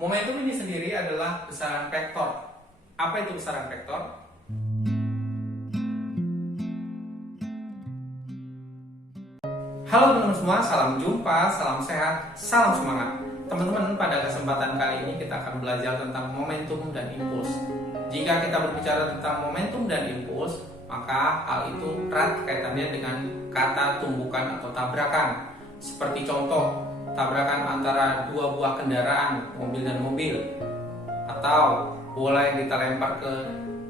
Momentum ini sendiri adalah besaran vektor. Apa itu besaran vektor? Halo teman-teman semua, salam jumpa, salam sehat, salam semangat. Teman-teman, pada kesempatan kali ini kita akan belajar tentang momentum dan impuls. Jika kita berbicara tentang momentum dan impuls, maka hal itu erat kaitannya dengan kata tumbukan atau tabrakan. Seperti contoh, tabrakan antara dua buah kendaraan, mobil dan mobil, atau bola yang kita lempar ke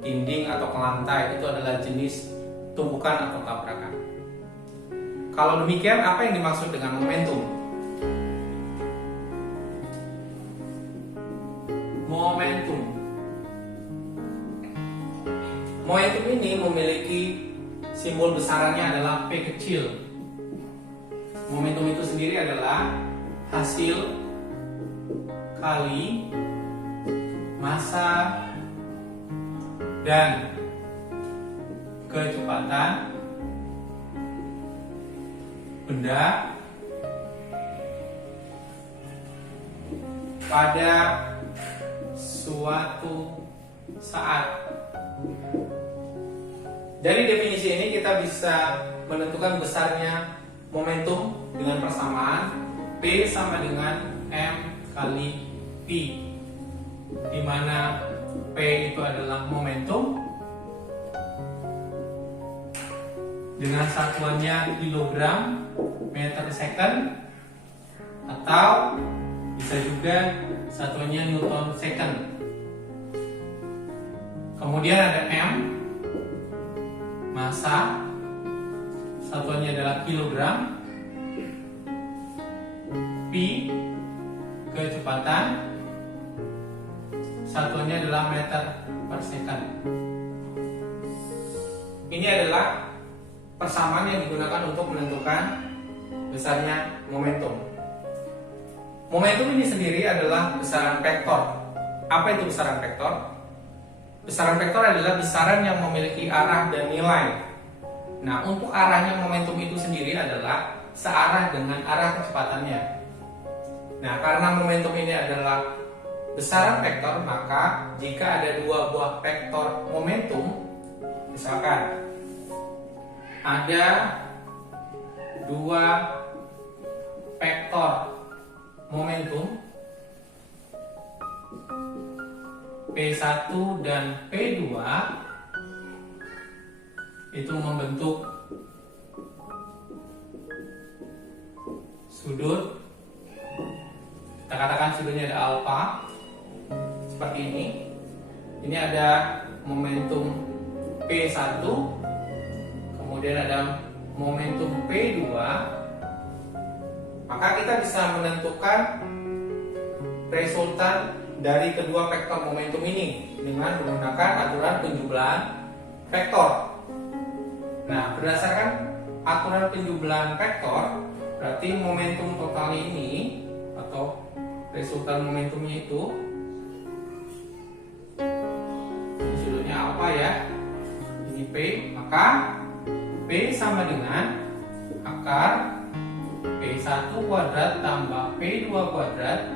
dinding atau ke lantai, itu adalah jenis tumbukan atau tabrakan. Kalau demikian, apa yang dimaksud dengan momentum? Momentum ini memiliki simbol besarannya adalah P kecil. Momentum itu sendiri adalah hasil kali massa dan kecepatan benda pada suatu saat. Dari definisi ini kita bisa menentukan besarnya momentum dengan persamaan P sama dengan M kali P, di mana P itu adalah momentum dengan satuannya kilogram meter second, atau bisa juga satuannya newton second. Kemudian ada M, massa, satuannya adalah kilogram. P, kecepatan, satuannya adalah meter per second. Ini adalah persamaan yang digunakan untuk menentukan besarnya momentum. Momentum ini sendiri adalah besaran vektor. Apa itu besaran vektor? Besaran vektor adalah besaran yang memiliki arah dan nilai. Nah, untuk arahnya momentum itu sendiri adalah searah dengan arah kecepatannya. Nah, karena momentum ini adalah besaran vektor, maka jika ada dua buah vektor momentum, misalkan ada dua vektor momentum P1 dan P2, itu membentuk sudut. Kita katakan sudutnya ada alfa, seperti ini. Ini ada momentum P1, kemudian ada momentum P2. Maka kita bisa menentukan resultan dari kedua vektor momentum ini dengan menggunakan aturan penjumlahan vektor. Nah, berdasarkan aturan penjumlahan vektor, berarti momentum total ini atau resultan momentumnya itu, ini sudutnya alfa ya, ini P, maka P sama dengan akar P1 kuadrat tambah P2 kuadrat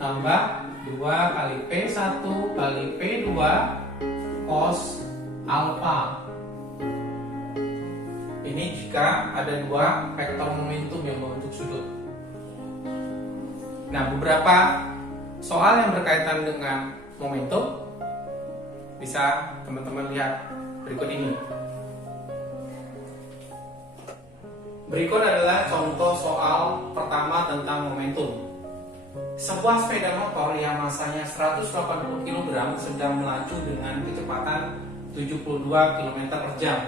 tambah 2 kali P1 kali P2 cos alfa. Ini jika ada dua vektor momentum yang membentuk sudut. Nah, beberapa soal yang berkaitan dengan momentum bisa teman-teman lihat berikut ini. Berikut adalah contoh soal pertama tentang momentum. Sebuah sepeda motor yang massanya 180 kg sedang melaju dengan kecepatan 72 km per jam.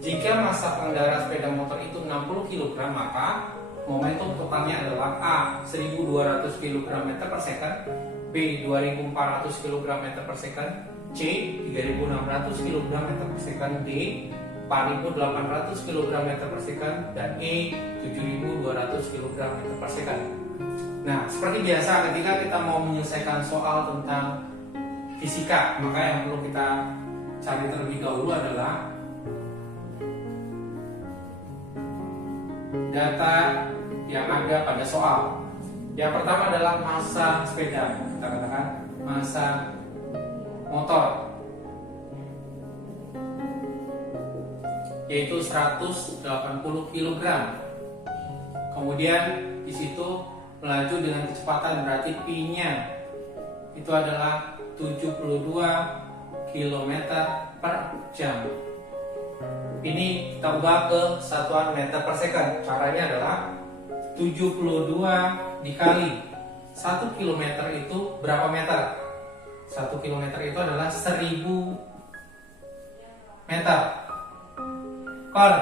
Jika massa pengendara sepeda motor itu 60 kg, maka momentum totalnya adalah A 1200 km per second, B 2400 km per second, C 3600 km per second, D 4800 km per second, dan E 7200 km per second. Nah, seperti biasa ketika kita mau menyelesaikan soal tentang fisika, maka yang perlu kita cari terlebih dahulu adalah data yang ada pada soal. Yang pertama adalah massa sepeda, kita katakan massa motor, yaitu 180 kg. Kemudian di situ melaju dengan kecepatan, berarti P-nya itu adalah 72 km per jam. Ini kita ubah ke satuan meter per second. Caranya adalah 72 dikali 1 km itu berapa meter? 1 km itu adalah 1000 meter. Per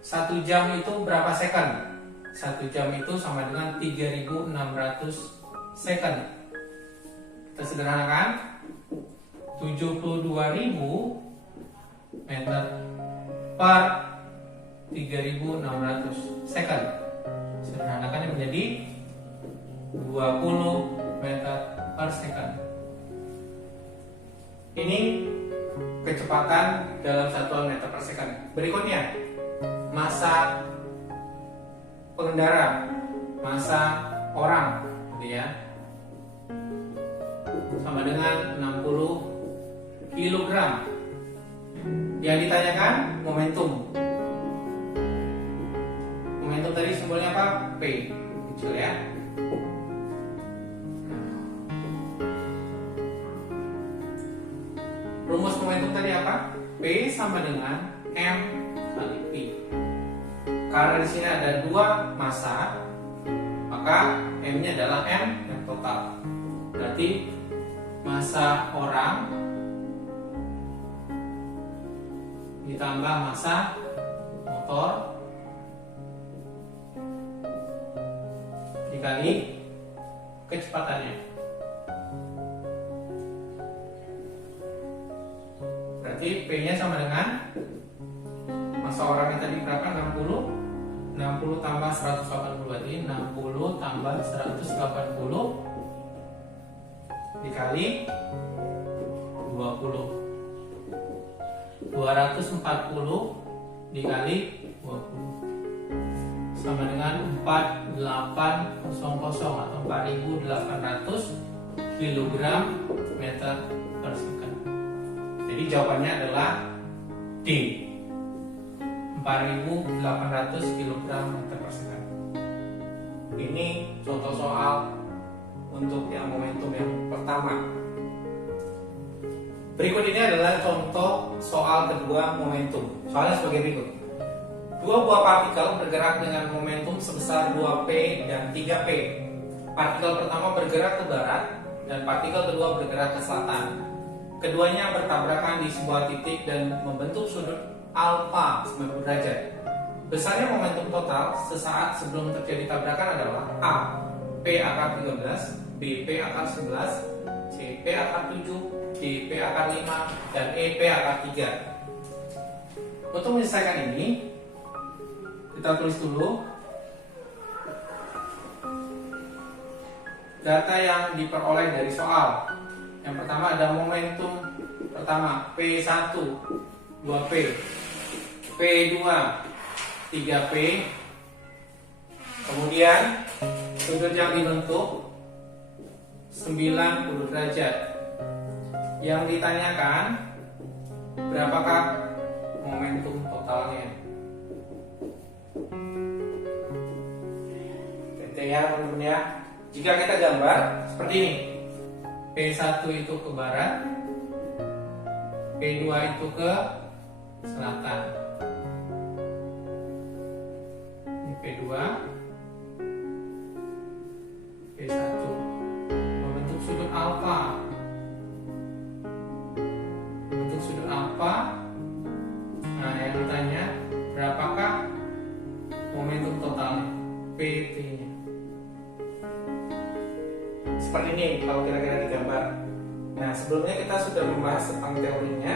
1 jam itu berapa second? 1 jam itu sama dengan 3600 second. Kita sederhanakan, 72.000 meter per 3600 second. Sederhanakannya menjadi 20 meter per second. Ini kecepatan dalam satuan meter per second. Berikutnya, massa pengendara, massa orang, gitu ya, sama dengan 60 kg. Yang ditanyakan momentum. Momentum tadi simbolnya apa? P, kecil ya. Rumus momentum tadi apa? P sama dengan M kali P. Karena di sini ada 2 massa, maka M-nya adalah M yang total. Berarti massa orang ditambah massa motor dikali kecepatannya. Berarti P-nya sama dengan massa orang yang tadi berapa? 60 tambah 180, berarti 60 tambah 180 dikali 20. 240 dikali 20 sama dengan 4800 atau 4800 kg meter per second. Jadi jawabannya adalah D, 4800 kg meter per second. Ini contoh soal untuk yang momentum yang pertama. Berikut ini adalah contoh soal kedua momentum. Soalnya sebagai berikut. 2 buah partikel bergerak dengan momentum sebesar 2P dan 3P. Partikel pertama bergerak ke barat dan partikel kedua bergerak ke selatan. Keduanya bertabrakan di sebuah titik dan membentuk sudut alfa 90 derajat. Besarnya momentum total sesaat sebelum terjadi tabrakan adalah A, P akar 13, B, P akar 11, C, P akar 7, D, P akar 5, dan E, P akar 3. Untuk menyelesaikan ini, kita tulis dulu data yang diperoleh dari soal. Yang pertama ada momentum pertama P1 2P, P2 3P. Kemudian sudut yang dibentuk 90 derajat. Yang ditanyakan berapakah momentum totalnya. Ya teman-teman ya. Jika kita gambar seperti ini, P1 itu ke barat, P2 itu ke selatan. Ini P2, P1 membentuk sudut alfa. Membentuk sudut alfa. Nah, yang ditanya berapakah momentum totalnya, PT-nya. Seperti ini kalau kira-kira digambar. Nah, sebelumnya kita sudah membahas tentang teorinya.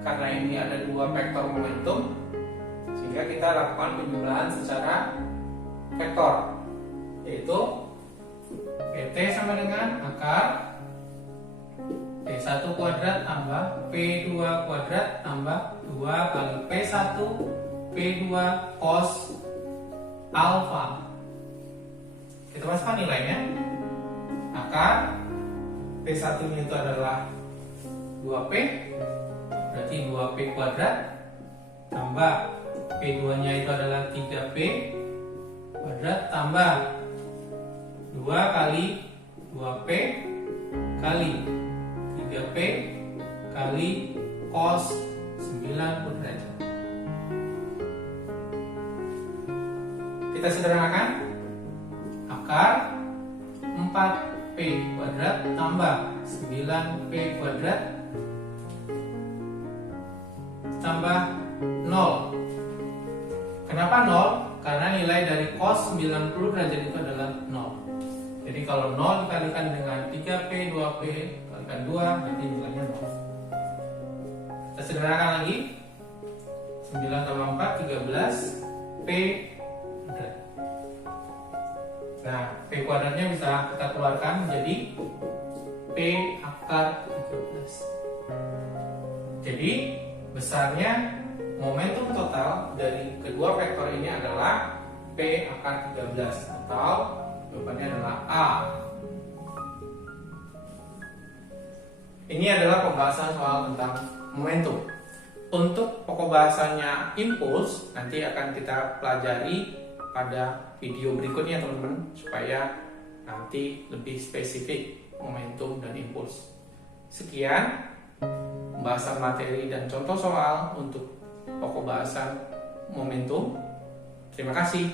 Karena ini ada 2 vektor momentum, sehingga kita lakukan penjumlahan secara vektor, yaitu PT sama dengan akar P1 kuadrat tambah P2 kuadrat tambah 2 kali P1 P2 cos alpha. Kita masukkan nilainya. Akar P1 nya itu adalah 2P, berarti 2P kuadrat tambah P2 nya itu adalah 3P kuadrat tambah 2 kali 2P kali 3P kali cos 90 derajat. Kita sederhanakan. Akar 4P kuadrat tambah 9P kuadrat tambah 0. Kenapa 0? Karena nilai dari cos 90 derajat itu adalah 0. Jadi kalau 0 dikalikan dengan 3P, 2P kalikan 2, nanti nilainya 0. Kita sederhanakan lagi. 9 tambah 4, 13P kuadrat. Nah, P kuadratnya bisa kita keluarkan menjadi P akar 13. Jadi, besarnya momentum total dari kedua vektor ini adalah P akar 13, atau jawabannya adalah A. Ini adalah pembahasan soal tentang momentum. Untuk pokok bahasannya impuls nanti akan kita pelajari pada video berikutnya teman-teman, supaya nanti lebih spesifik momentum dan impuls. Sekian pembahasan materi dan contoh soal untuk pokok bahasan momentum. Terima kasih.